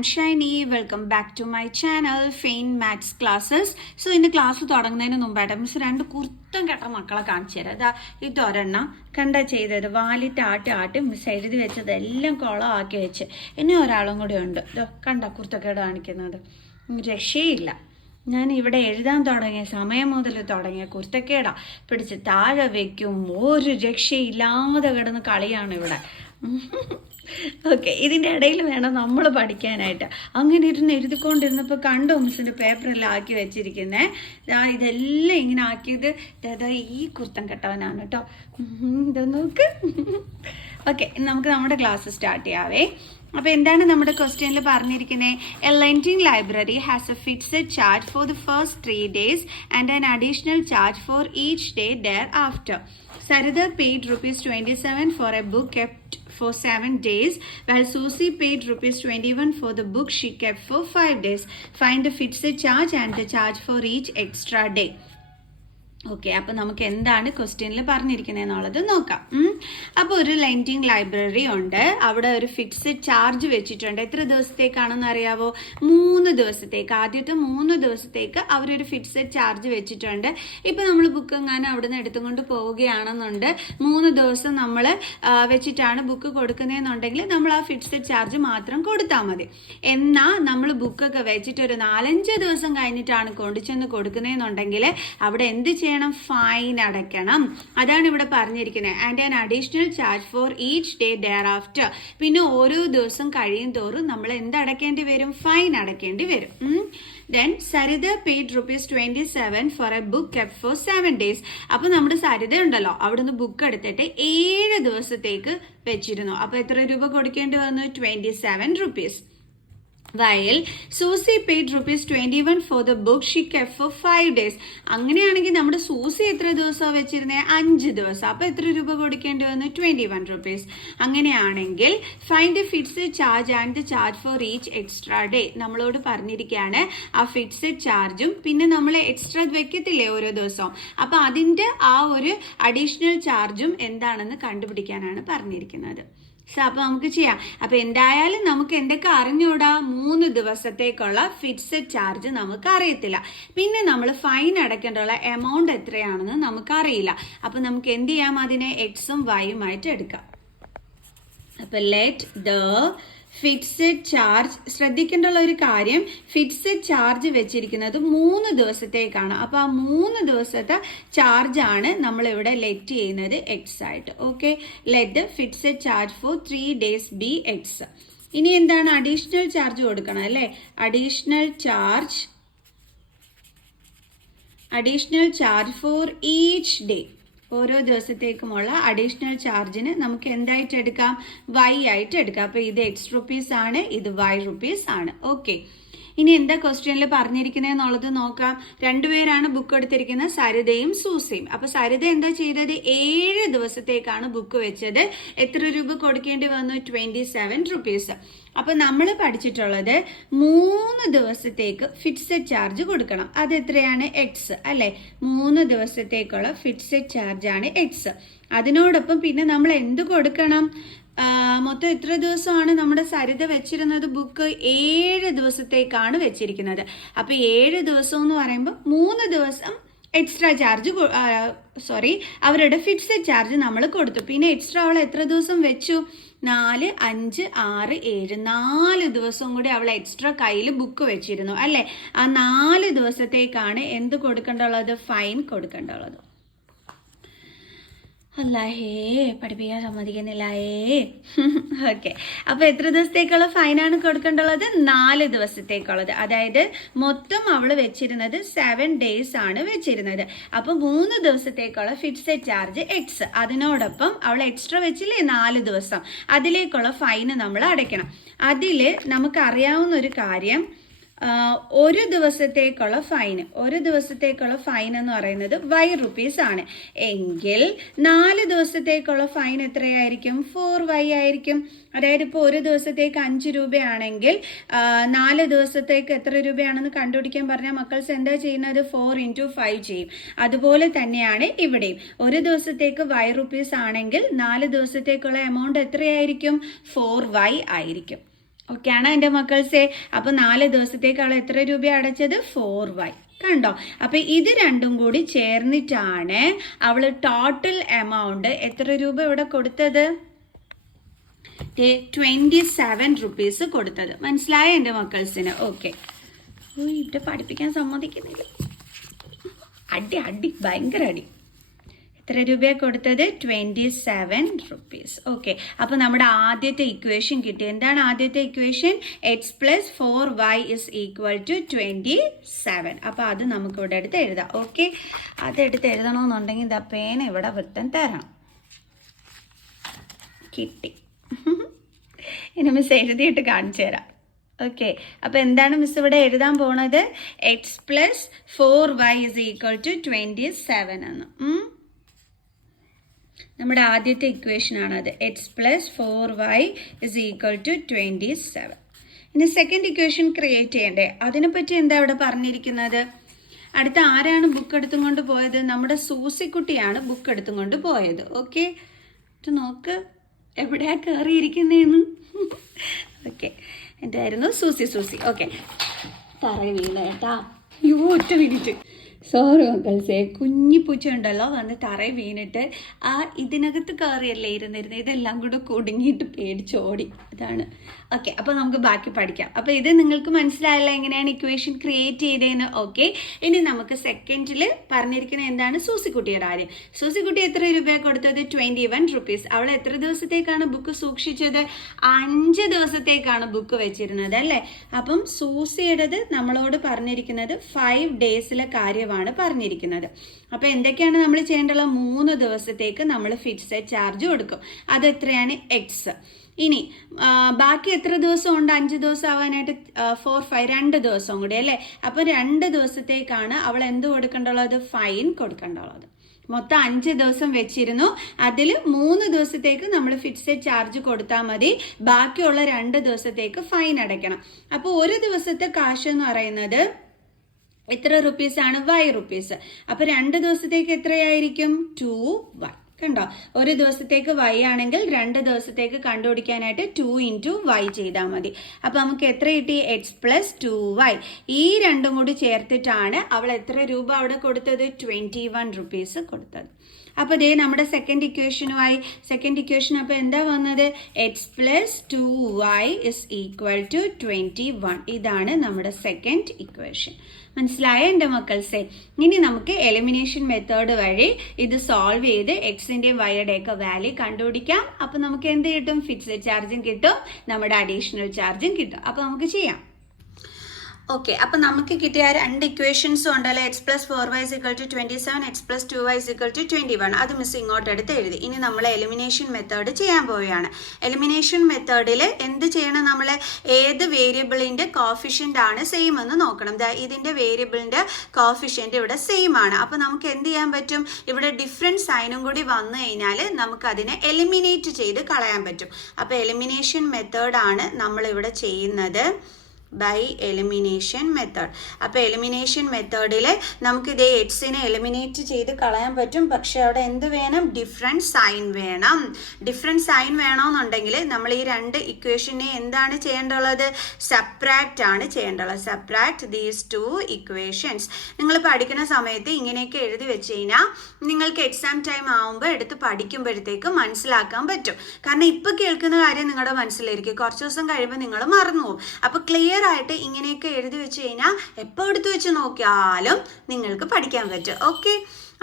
I'm Shiny. Welcome back to my channel, Fain Maths Classes. So, in the class തുടങ്ങുന്നതിന് മുമ്പായിട്ട് miss രണ്ട് കുർത്തം കെട്ട മക്കളെ കാണിച്ചു തരാം. അതാ ഇതൊരെണ്ണം കണ്ട ചെയ്തത് വാലിട്ട് ആട്ടി മിസ് എഴുതി വെച്ചത് എല്ലാം കുളമാക്കി വെച്ച് ഇനി ഒരാളും കൂടെ ഉണ്ട്. ഇതോ കണ്ട കുർത്തക്കേട് കാണിക്കുന്നത് രക്ഷയില്ല. ഞാൻ ഇവിടെ എഴുതാൻ തുടങ്ങിയ സമയം മുതൽ തുടങ്ങിയ കുർത്തക്കേടാ പിടിച്ച് താഴെ വെക്കും. ഒരു രക്ഷയില്ലാതെ കിടന്ന് കളിയാണ് ഇവിടെ. ഓക്കെ, ഇതിൻ്റെ ഇടയിൽ വേണം നമ്മൾ പഠിക്കാനായിട്ട്. അങ്ങനെ ഇരുന്ന് എഴുതിക്കൊണ്ടിരുന്നപ്പോൾ കണ്ടോ മിസ്സിൻ്റെ പേപ്പറെല്ലാം ആക്കി വെച്ചിരിക്കുന്നത്. ഇതെല്ലാം ഇങ്ങനെ ആക്കിയത് ഈ കുർത്തം കെട്ടവനാണ് കേട്ടോ. ഇത് നോക്ക്. ഓക്കെ, നമുക്ക് നമ്മുടെ ക്ലാസ് സ്റ്റാർട്ട് ചെയ്യാവേ. അപ്പോൾ എന്താണ് നമ്മുടെ ക്വസ്റ്റ്യനിൽ പറഞ്ഞിരിക്കുന്നത്? A lending library has a fixed charge for the first 3 days and an additional charge for each day thereafter. Sarida paid ₹27 for a book kept for 7 days, while Susie paid ₹21 for the book she kept for 5 days. Find the fixed charge and the charge for each extra day. Okay, അപ്പോൾ നമുക്ക് എന്താണ് ക്വസ്റ്റ്യനിൽ പറഞ്ഞിരിക്കുന്നത് എന്നുള്ളത് നോക്കാം. അപ്പോൾ ഒരു lending library ഉണ്ട്. അവിടെ ഒരു ഫിക്സഡ് ചാർജ് വെച്ചിട്ടുണ്ട്. എത്ര ദിവസത്തേക്കാണെന്ന് അറിയാവോ? 3 ദിവസത്തേക്ക്. ആദ്യത്തെ 3 ദിവസത്തേക്ക് അവരൊരു ഫിക്സഡ് ചാർജ് വെച്ചിട്ടുണ്ട്. ഇപ്പം നമ്മൾ ബുക്ക് എങ്ങാനും അവിടെ നിന്ന് എടുത്തുകൊണ്ട് പോവുകയാണെന്നുണ്ട്, 3 ദിവസം നമ്മൾ വെച്ചിട്ടാണ് ബുക്ക് കൊടുക്കുന്നതെന്നുണ്ടെങ്കിൽ നമ്മൾ ആ ഫിക്സഡ് ചാർജ് മാത്രം കൊടുത്താൽ മതി. എന്നാൽ നമ്മൾ ബുക്കൊക്കെ വെച്ചിട്ട് ഒരു 4-5 ദിവസം കഴിഞ്ഞിട്ടാണ് കൊണ്ടുചെന്ന് കൊടുക്കുന്നതെന്നുണ്ടെങ്കിൽ അവിടെ എന്ത് ചെയ്യണം? ഫൈൻ അടയ്ക്കണം. അതാണ് ഇവിടെ പറഞ്ഞിരിക്കുന്നത്. And an additional charge for each day thereafter. പിന്നെ ഓരോ ദിവസം കഴിയും തോറും നമ്മൾ എന്തടയ്ക്കേണ്ടി വരും? ഫൈൻ അടയ്ക്കേണ്ടി വരും. Then Sarida paid ₹27 for a book kept for 7 days. അപ്പോൾ നമ്മുടെ സരിത ഉണ്ടല്ലോ, അവിടുന്ന് ബുക്ക് എടുത്തിട്ട് 7 ദിവസത്തേക്ക് വെച്ചിരുന്നു. അപ്പോൾ എത്ര രൂപ കൊടുക്കേണ്ടി വന്നു? ₹27. While Susie paid ₹21 for the book she kept for 5 days. അങ്ങനെയാണെങ്കിൽ നമ്മുടെ സൂസി എത്ര ദിവസമാണ് വെച്ചിരുന്നത്? 5 ദിവസം. അപ്പോൾ എത്ര രൂപ കൊടുക്കേണ്ടി വന്നു? ₹21. അങ്ങനെയാണെങ്കിൽ find the fixed charge and the charge for each extra day. നമ്മളോട് പറഞ്ഞിരിക്കുകയാണ് ആ ഫിക്സഡ് ചാർജും പിന്നെ നമ്മൾ എക്സ്ട്രാ വെക്കത്തില്ലേ ഓരോ ദിവസവും, അപ്പോൾ അതിൻ്റെ ആ ഒരു അഡീഷണൽ ചാർജും എന്താണെന്ന് കണ്ടുപിടിക്കാനാണ് പറഞ്ഞിരിക്കുന്നത്. അപ്പോൾ നമുക്ക് ചെയ്യാം. അപ്പോൾ എന്തായാലും നമുക്ക് എന്തൊക്കെ അറിഞ്ഞൂടാ? 3 ദിവസത്തേക്കുള്ള ഫിക്സഡ് ചാർജ് നമുക്ക് അറിയത്തില്ല. പിന്നെ നമ്മൾ ഫൈൻ അടയ്ക്കേണ്ടുള്ള എമൗണ്ട് എത്രയാണെന്ന് നമുക്കറിയില്ല. അപ്പോൾ നമുക്ക് എന്ത് ചെയ്യാം? അതിനെ എക്സും വൈയും ആയിട്ട് എടുക്കാം. അപ്പോൾ ലെറ്റ് ദ ഫിക്സഡ് ചാർജ്, ശ്രദ്ധിക്കേണ്ടുള്ള ഒരു കാര്യം, ഫിക്സഡ് ചാർജ് വെച്ചിരിക്കുന്നത് 3 ദിവസത്തേക്കാണ്. അപ്പോൾ ആ 3 ദിവസത്തെ ചാർജാണ് നമ്മളിവിടെ ലെറ്റ് ചെയ്യുന്നത് എക്സ് ആയിട്ട്. Okay, let the fixed charge for 3 days be x. ഇനി എന്താണ്? അഡീഷണൽ ചാർജ് കൊടുക്കണം അല്ലേ? Additional charge for each day. ഓരോ ദിവസത്തേക്കുമുള്ള അഡീഷണൽ ചാർജിന് നമുക്ക് എന്തായിട്ട് എടുക്കാം? വൈ ആയിട്ട് എടുക്കാം. അപ്പോൾ ഇത് ₹X ആണ്, ഇത് Y ആണ്. ഓക്കെ, ഇനി എന്താ ക്വസ്റ്റ്യനിൽ പറഞ്ഞിരിക്കുന്നത് എന്നുള്ളത് നോക്കാം. 2 പേരാണ് ബുക്ക് എടുത്തിരിക്കുന്നത്, സരിതയും സൂസിയും. അപ്പോൾ സരിത എന്താ ചെയ്തത്? 7 ദിവസത്തേക്കാണ് ബുക്ക് വെച്ചത്. എത്ര രൂപ കൊടുക്കേണ്ടി വന്നു? ₹27. അപ്പോൾ നമ്മൾ പഠിച്ചിട്ടുള്ളത് 3 ദിവസത്തേക്ക് ഫിക്സഡ് ചാർജ് കൊടുക്കണം. അത് എത്രയാണ്? എക്സ് അല്ലേ? 3 ദിവസത്തേക്കുള്ള ഫിക്സഡ് ചാർജാണ് എക്സ്. അതിനോടൊപ്പം പിന്നെ നമ്മൾ എന്ത് കൊടുക്കണം? മൊത്തം എത്ര ദിവസമാണ് നമ്മുടെ സരിത വെച്ചിരുന്നത് ബുക്ക്? 7 ദിവസത്തേക്കാണ് വെച്ചിരിക്കുന്നത്. അപ്പോൾ 7 ദിവസം എന്ന് പറയുമ്പോൾ 3 ദിവസം എക്സ്ട്രാ ചാർജ്, അവരുടെ ഫിക്സഡ് ചാർജ് നമ്മൾ കൊടുത്തു. പിന്നെ എക്സ്ട്രാ അവൾ എത്ര ദിവസം വെച്ചു? 4, 5, 6, 7 4 ദിവസം കൂടി അവൾ എക്സ്ട്രാ കയ്യിൽ ബുക്ക് വെച്ചിരുന്നു അല്ലേ? ആ 4 ദിവസത്തേക്കാണ് എന്ത് കൊടുക്കേണ്ടുള്ളത്? ഫൈൻ കൊടുക്കേണ്ടുള്ളത്. അല്ലാഹേ, പഠിപ്പിക്കാൻ സമ്മതിക്കുന്നില്ലായേ. ഓക്കെ, അപ്പോൾ എത്ര ദിവസത്തേക്കുള്ള ഫൈനാണ് കൊടുക്കേണ്ടുള്ളത്? 4 ദിവസത്തേക്കുള്ളത്. അതായത് മൊത്തം അവൾ വെച്ചിരുന്നത് 7 days ആണ് വെച്ചിരുന്നത്. അപ്പോൾ 3 ദിവസത്തേക്കുള്ള ഫിക്സഡ് ചാർജ് എക്സ്, അതിനോടൊപ്പം അവൾ എക്സ്ട്രാ വെച്ചില്ലേ 4 ദിവസം, അതിലേക്കുള്ള ഫൈന് നമ്മൾ അടയ്ക്കണം. അതിൽ നമുക്കറിയാവുന്ന ഒരു കാര്യം, ഒരു ദിവസത്തേക്കുള്ള ഫൈൻ എന്ന് പറയുന്നത് ₹Y ആണ്. എങ്കിൽ 4 ദിവസത്തേക്കുള്ള ഫൈൻ എത്രയായിരിക്കും? 4Y ആയിരിക്കും. അതായത് ഇപ്പോൾ ഒരു ദിവസത്തേക്ക് 5 രൂപയാണെങ്കിൽ 4 ദിവസത്തേക്ക് എത്ര രൂപയാണെന്ന് കണ്ടുപിടിക്കാൻ പറഞ്ഞാൽ മക്കൾസ് എന്താ ചെയ്യുന്നത്? 4 × 5 ചെയ്യും. അതുപോലെ തന്നെയാണ് ഇവിടെയും. ഒരു ദിവസത്തേക്ക് ₹Y ആണെങ്കിൽ 4 ദിവസത്തേക്കുള്ള എമൗണ്ട് എത്രയായിരിക്കും? 4Y ആയിരിക്കും. ഓക്കെ ആണോ എൻ്റെ മക്കൾസേ? അപ്പോൾ 4 ദിവസത്തേക്ക് അവൾ എത്ര രൂപ അടച്ചത്? 4y. കണ്ടോ? അപ്പൊ ഇത് രണ്ടും കൂടി ചേർന്നിട്ടാണ് അവൾ ടോട്ടൽ എമൗണ്ട് എത്ര രൂപ ഇവിടെ കൊടുത്തത്? 27 റുപ്പീസ് കൊടുത്തത്. മനസ്സിലായോ എൻ്റെ മക്കൾസിന്? ഓക്കെ. ഇവിടെ പഠിപ്പിക്കാൻ സമ്മതിക്കുന്നില്ല. അടി ഭയങ്കര അടി. എത്ര രൂപയാണ് കൊടുത്തത്? 27 റുപ്പീസ്. ഓക്കെ. അപ്പോൾ നമ്മുടെ ആദ്യത്തെ ഇക്വേഷൻ കിട്ടി. എന്താണ് ആദ്യത്തെ equation? X plus 4y is equal to 27. അപ്പോൾ അത് നമുക്ക് ഇവിടെ എടുത്ത് എഴുതാം. ഓക്കെ. അതെടുത്ത് എഴുതണമെന്നുണ്ടെങ്കിൽ ഇതാ പേന ഇവിടെ വൃത്തം തരണം. കിട്ടി. ഇനി മിസ് എഴുതിയിട്ട് കാണിച്ചു തരാം. ഓക്കെ. അപ്പോൾ എന്താണ് മിസ് ഇവിടെ എഴുതാൻ പോണത്? X plus 4y is equal to 27 എന്ന്. നമ്മുടെ ആദ്യത്തെ ഇക്വേഷൻ ആണത്. X plus 4y is equal to 27. ഇനി സെക്കൻഡ് ഇക്വേഷൻ ക്രിയേറ്റ് ചെയ്യണ്ടേ? അതിനെപ്പറ്റി എന്താ ഇവിടെ പറഞ്ഞിരിക്കുന്നത്? അടുത്ത ആരാണ് ബുക്ക് എടുത്തും കൊണ്ട് പോയത്? നമ്മുടെ സൂസിക്കുട്ടിയാണ് ബുക്ക് എടുത്തും കൊണ്ട് പോയത്. ഓക്കെ. ഇത് നോക്ക് എവിടെയാ കയറിയിരിക്കുന്നതെന്ന്. ഓക്കെ. എന്തായിരുന്നു? സൂസി. ഓക്കെ. തറ വീണ കേട്ടാ. ഒറ്റ മിനിറ്റ്. സോറി മക്കൾസേ. കുഞ്ഞി പൂച്ച ഉണ്ടല്ലോ വന്ന് തറയിൽ വീണിട്ട് ഇതിനകത്ത് കയറിയല്ലേ ഇരുന്നിരുന്നത്. ഇതെല്ലാം കൂടെ കുടുങ്ങിയിട്ട് പേടിച്ചോടി. അതാണ്. ഓക്കെ. അപ്പോൾ നമുക്ക് ബാക്കി പഠിക്കാം. അപ്പോൾ ഇത് നിങ്ങൾക്ക് മനസ്സിലായല്ലോ എങ്ങനെയാണ് ഇക്വേഷൻ ക്രിയേറ്റ് ചെയ്തതെന്ന്. ഓക്കെ. ഇനി നമുക്ക് സെക്കൻഡിൽ പറഞ്ഞിരിക്കുന്നത് എന്താണ്? സൂസിക്കുട്ടിയുടെ കാര്യം. സൂസിക്കുട്ടി എത്ര രൂപയാണ് കൊടുത്തത്? 21 റുപ്പീസ്. അവൾ എത്ര ദിവസത്തേക്കാണ് ബുക്ക് സൂക്ഷിച്ചത്? 5 ദിവസത്തേക്കാണ് ബുക്ക് വെച്ചിരുന്നത് അല്ലേ? അപ്പം സൂസിയുടേത് നമ്മളോട് പറഞ്ഞിരിക്കുന്നത് 5 ഡേയ്സിലെ കാര്യമാണ് പറഞ്ഞിരിക്കുന്നത്. അപ്പൊ എന്തൊക്കെയാണ് നമ്മൾ ചെയ്യേണ്ടത്? 3 ദിവസത്തേക്ക് നമ്മൾ ഫിക്സഡ് ചാർജ് കൊടുക്കും. അത് എത്രയാണ്? എക്സ്. ഇനി ബാക്കി എത്ര ദിവസം ഉണ്ട് 5 ദിവസം ആവാനായിട്ട്? 4, 5 2 ദിവസം കൂടി അല്ലേ? അപ്പൊ 2 ദിവസത്തേക്കാണ് അവൾ എന്ത് കൊടുക്കേണ്ടുള്ളത്? ഫൈൻ കൊടുക്കേണ്ടുള്ളത്. മൊത്തം 5 ദിവസം വെച്ചിരുന്നു. അതിൽ 3 ദിവസത്തേക്ക് നമ്മൾ ഫിക്സഡ് ചാർജ് കൊടുത്താൽ മതി. ബാക്കിയുള്ള 2 ദിവസത്തേക്ക് ഫൈൻ അടയ്ക്കണം. അപ്പോൾ ഒരു ദിവസത്തെ കാശ് എന്ന് പറയുന്നത് എത്ര റുപ്പീസാണ്? y rupees. അപ്പൊ 2 ദിവസത്തേക്ക് എത്രയായിരിക്കും? 2y. കണ്ടോ? ഒരു ദിവസത്തേക്ക് y ആണെങ്കിൽ 2 ദിവസത്തേക്ക് കണ്ടുപിടിക്കാനായിട്ട് 2 × y ചെയ്താൽ മതി. അപ്പൊ നമുക്ക് എത്ര കിട്ടി? X plus 2y. ഈ രണ്ടും കൂടി ചേർത്തിട്ടാണ് അവൾ എത്ര രൂപ അവിടെ കൊടുത്തത്? 21 റുപ്പീസ് കൊടുത്തത്. അപ്പോൾ ഇതേ നമ്മുടെ സെക്കൻഡ് ഇക്വേഷനുമായി. സെക്കൻഡ് ഇക്വേഷൻ അപ്പോൾ എന്താ വന്നത്? X plus 2y is equal to 21. ഇതാണ് നമ്മുടെ സെക്കൻഡ് ഇക്വേഷൻ. മനസ്സിലായ എൻ്റെ മക്കൾസേ? ഇനി നമുക്ക് എലിമിനേഷൻ മെത്തേഡ് വഴി ഇത് സോൾവ് ചെയ്ത് എക്സിൻ്റെയും വൈയുടെയൊക്കെ വാല്യൂ കണ്ടുപിടിക്കാം. അപ്പോൾ നമുക്ക് എന്ത് കിട്ടും? ഫിക്സഡ് ചാർജും കിട്ടും, നമ്മുടെ അഡീഷണൽ ചാർജും കിട്ടും. അപ്പോൾ നമുക്ക് ചെയ്യാം. ഓക്കെ. അപ്പം നമുക്ക് കിട്ടിയ 2 ഇക്വേഷൻസും ഉണ്ടല്ലോ. X plus 4y is equal to 27, x plus 2y is equal to 21. അത് മിസ് ഇങ്ങോട്ട് എടുത്ത് എഴുതി. ഇനി നമ്മൾ എലിമിനേഷൻ മെത്തേഡ് ചെയ്യാൻ പോവുകയാണ്. എലിമിനേഷൻ മെത്തേഡിൽ എന്ത് ചെയ്യണം? നമ്മൾ ഏത് വേരിയബിളിൻ്റെ കോഫിഷ്യൻ്റ് ആണ് സെയിം എന്ന് നോക്കണം. ഇതിൻ്റെ വേരിയബിളിൻ്റെ കോഫിഷ്യൻ്റ് ഇവിടെ സെയിം ആണ്. അപ്പോൾ നമുക്ക് എന്ത് ചെയ്യാൻ പറ്റും? ഇവിടെ ഡിഫറെൻറ്റ് സൈനും കൂടി വന്നു കഴിഞ്ഞാൽ നമുക്കതിനെ എലിമിനേറ്റ് ചെയ്ത് കളയാൻ പറ്റും. അപ്പോൾ എലിമിനേഷൻ മെത്തേഡാണ് നമ്മളിവിടെ ചെയ്യുന്നത്. By elimination method. അപ്പോൾ എലിമിനേഷൻ മെത്തേഡിൽ നമുക്കിതേ എക്സിനെ എലിമിനേറ്റ് ചെയ്ത് കളയാൻ പറ്റും. പക്ഷെ അവിടെ എന്ത് വേണം? ഡിഫറെൻറ്റ് സൈൻ വേണം. ഡിഫറെൻറ്റ് സൈൻ വേണമെന്നുണ്ടെങ്കിൽ നമ്മൾ ഈ 2 ഇക്വേഷനെ എന്താണ് ചെയ്യേണ്ടുള്ളത്? സബ്ട്രാക്റ്റ് ആണ് ചെയ്യേണ്ടുള്ളത്. Subtract these 2 equations. നിങ്ങൾ പഠിക്കുന്ന സമയത്ത് ഇങ്ങനെയൊക്കെ എഴുതി വെച്ച് കഴിഞ്ഞാൽ നിങ്ങൾക്ക് എക്സാം ടൈം ആകുമ്പോൾ എടുത്ത് പഠിക്കുമ്പോഴത്തേക്ക് മനസ്സിലാക്കാൻ പറ്റും. കാരണം ഇപ്പോൾ കേൾക്കുന്ന കാര്യം നിങ്ങളുടെ മനസ്സിലായിരിക്കും, കുറച്ച് ദിവസം കഴിയുമ്പോൾ നിങ്ങൾ മറന്നു പോകും. അപ്പോൾ ക്ലിയർ ആയിട്ട് ഇങ്ങനെയൊക്കെ എഴുതി വെച്ച് കഴിഞ്ഞാൽ എപ്പോൾ എടുത്ത് വെച്ച് നോക്കിയാലും നിങ്ങൾക്ക് പഠിക്കാൻ പറ്റും. ഓക്കെ.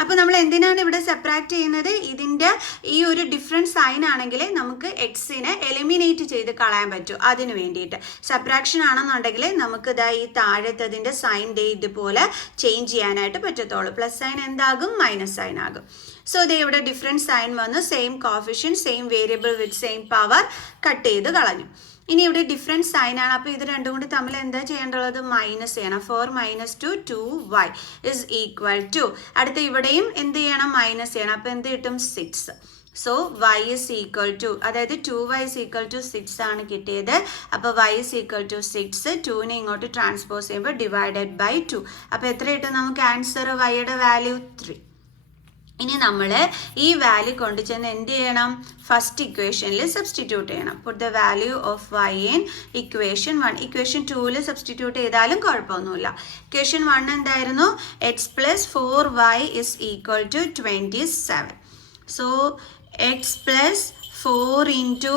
അപ്പോൾ നമ്മൾ എന്തിനാണ് ഇവിടെ സെപ്പറേറ്റ് ചെയ്യുന്നത്? ഇതിൻ്റെ ഈ ഒരു ഡിഫറെൻറ്റ് സൈൻ ആണെങ്കിൽ നമുക്ക് എക്സിനെ എലിമിനേറ്റ് ചെയ്ത് കളയാൻ പറ്റും. അതിന് വേണ്ടിയിട്ട് സബ്ട്രാക്ഷൻ ആണെന്നുണ്ടെങ്കിൽ നമുക്ക് ഈ താഴത്തതിൻ്റെ സൈൻ ഇതുപോലെ ചേഞ്ച് ചെയ്യാനായിട്ട് പറ്റത്തുള്ളൂ. പ്ലസ് സൈൻ എന്താകും? മൈനസ് സൈൻ ആകും. സോ ഇവിടെ ഡിഫറെൻറ്റ് സൈൻ വന്ന് same കോഫിഷ്യൻ, same variable with same power cut ചെയ്ത് കളഞ്ഞു. ഇനി ഇവിടെ ഡിഫറെൻറ്റ് സൈൻ ആണ്. അപ്പോൾ ഇത് രണ്ടും കൂടി തമ്മിൽ എന്താ ചെയ്യേണ്ടത്? മൈനസ് ചെയ്യണം. 4 - 2 2y ഇസ് ഈക്വൽ ടു അടുത്ത ഇവിടെയും എന്ത് ചെയ്യണം? മൈനസ് ചെയ്യണം. അപ്പോൾ എന്ത് കിട്ടും? 6. So y is equal to, അതായത് 2y ഇസ് ഈക്വൽ ടു 6 ആണ് കിട്ടിയത്. അപ്പോൾ y ഇസ് ഈക്വൽ ടു 6. 2നെ ഇങ്ങോട്ട് ട്രാൻസ്പോസ് ചെയ്യുമ്പോൾ ഡിവൈഡഡ് ബൈ 2. അപ്പോൾ എത്ര കിട്ടും നമുക്ക് ആൻസർ? വൈയുടെ വാല്യൂ 3. ഇനി നമ്മൾ ഈ വാല്യൂ കൊണ്ട് ചെന്ന് എന്ത് ചെയ്യണം? ഫസ്റ്റ് ഇക്വേഷനിൽ സബ്സ്റ്റിറ്റ്യൂട്ട് ചെയ്യണം. Put the value of y in equation 1. Equation 2ൽ സബ്സ്റ്റിറ്റ്യൂട്ട് ചെയ്താലും കുഴപ്പമൊന്നുമില്ല. ഇക്വേഷൻ 1 എന്തായിരുന്നു? x + 4y is equal to 27. So x + 4 into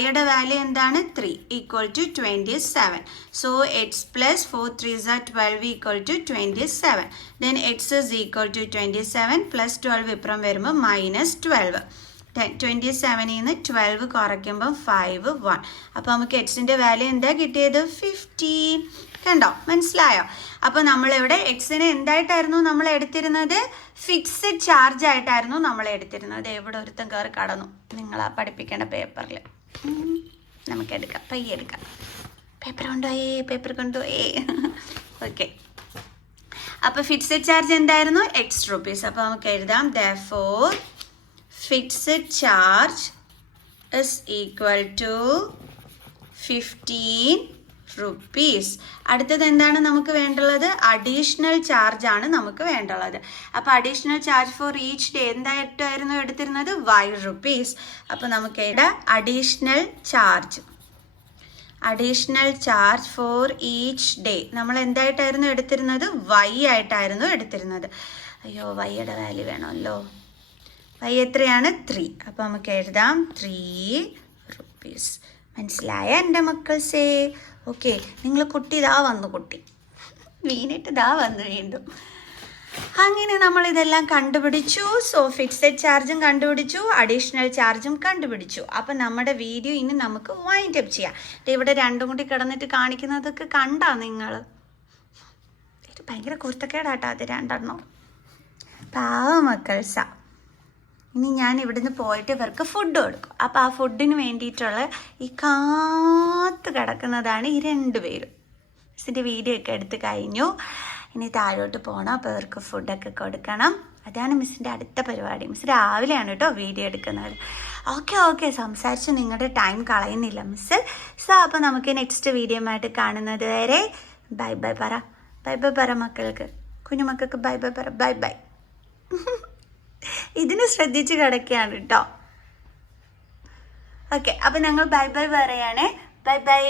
yയുടെ വാല്യൂ എന്താണ്? 3 equal to 27. So x plus 4 3s are 12 equal to 27. Then x is equal to 27 plus 12 ഇപ്പുറം വരുമ്പോൾ -12. 27 നിന്ന് 12 കുറയ്ക്കുമ്പോൾ 5 1. അപ്പോൾ നമുക്ക് എക്സിൻ്റെ വാല്യൂ എന്താ കിട്ടിയത്? 15. കണ്ടോ? മനസ്സിലായോ? അപ്പോൾ നമ്മളിവിടെ എക്സിനെ എന്തായിട്ടായിരുന്നു നമ്മൾ എടുത്തിരുന്നത്? ഫിക്സഡ് ചാർജ് ആയിട്ടായിരുന്നു നമ്മൾ എടുത്തിരുന്നത്. എവിടെ ഒരുത്തം കയറി കടന്നു നിങ്ങളാ പഠിപ്പിക്കേണ്ട പേപ്പറിൽ. നമുക്കെടുക്കാം, പയ്യെ എടുക്കാം. പേപ്പർ കൊണ്ടുപോയേ. ഓക്കെ, അപ്പോൾ ഫിക്സഡ് ചാർജ് എന്തായിരുന്നു? X. അപ്പോൾ നമുക്ക് എഴുതാം therefore fixed charge is equal to 15 rupees. അടുത്തത് എന്താണ് നമുക്ക് വേണ്ടുള്ളത്? അഡീഷണൽ ചാർജ് ആണ് നമുക്ക് വേണ്ടുള്ളത്. അപ്പോൾ additional charge for each day എന്തായിട്ടായിരുന്നു എടുത്തിരുന്നത്? y rupees. അപ്പോൾ നമുക്ക് ഇവിടെ additional charge for each day നമ്മൾ എന്തായിട്ടായിരുന്നു എടുത്തിരുന്നത്? y ആയിട്ടായിരുന്നു എടുത്തിരുന്നത്. അയ്യോ, വൈയുടെ വാല്യൂ വേണമല്ലോ. y എത്രയാണ്? 3. അപ്പോൾ നമുക്ക് എഴുതാം 3 rupees. മനസ്സിലായ എൻ്റെ മക്കൾസേ? ഓക്കെ, നിങ്ങൾ കുട്ടി വീണിട്ട് വന്നു വീണ്ടും. അങ്ങനെ നമ്മൾ ഇതെല്ലാം കണ്ടുപിടിച്ചു. സോ ഫിക്സഡ് ചാർജും കണ്ടുപിടിച്ചു, അഡീഷണൽ ചാർജും കണ്ടുപിടിച്ചു. അപ്പം നമ്മുടെ വീഡിയോ ഇനി നമുക്ക് വൈൻഡ് അപ്പ് ചെയ്യാം. ഇവിടെ രണ്ടും കൂടി കിടന്നിട്ട് കാണിക്കുന്നതൊക്കെ കണ്ടാ നിങ്ങൾ? ഇത് ഭയങ്കര കുരുത്തക്കേടാട്ടോ അത് രണ്ടെണ്ണം. പാവ മക്കൾസാ. ഇനി ഞാൻ ഇവിടുന്ന് പോയിട്ട് ഇവർക്ക് ഫുഡ് കൊടുക്കും. അപ്പോൾ ആ ഫുഡിന് വേണ്ടിയിട്ടുള്ള ഈ കാത്ത് കിടക്കുന്നതാണ് ഈ 2 പേരും. മിസ്സിൻ്റെ വീഡിയോ ഒക്കെ എടുത്ത് കഴിഞ്ഞു. ഇനി താഴോട്ട് പോകണം. അപ്പോൾ ഇവർക്ക് ഫുഡൊക്കെ കൊടുക്കണം. അതാണ് മിസ്സിൻ്റെ അടുത്ത പരിപാടി. മിസ് രാവിലെയാണ് കേട്ടോ വീഡിയോ എടുക്കുന്നത്. ഓക്കെ, സംസാരിച്ച് നിങ്ങളുടെ ടൈം കളയുന്നില്ല മിസ്. സോ അപ്പോൾ നമുക്ക് നെക്സ്റ്റ് വീഡിയോ ആയിട്ട് കാണുന്നത് വരെ ബൈ പറ മക്കൾക്ക്, കുഞ്ഞുമക്കൾക്ക് ബൈ പറ. ബൈ. ഇതിന് ശ്രദ്ധിച്ച് കിടക്കുകയാണ് കേട്ടോ. ഓക്കെ, അപ്പം ഞങ്ങൾ ബൈ പറയാണ്. ബൈ.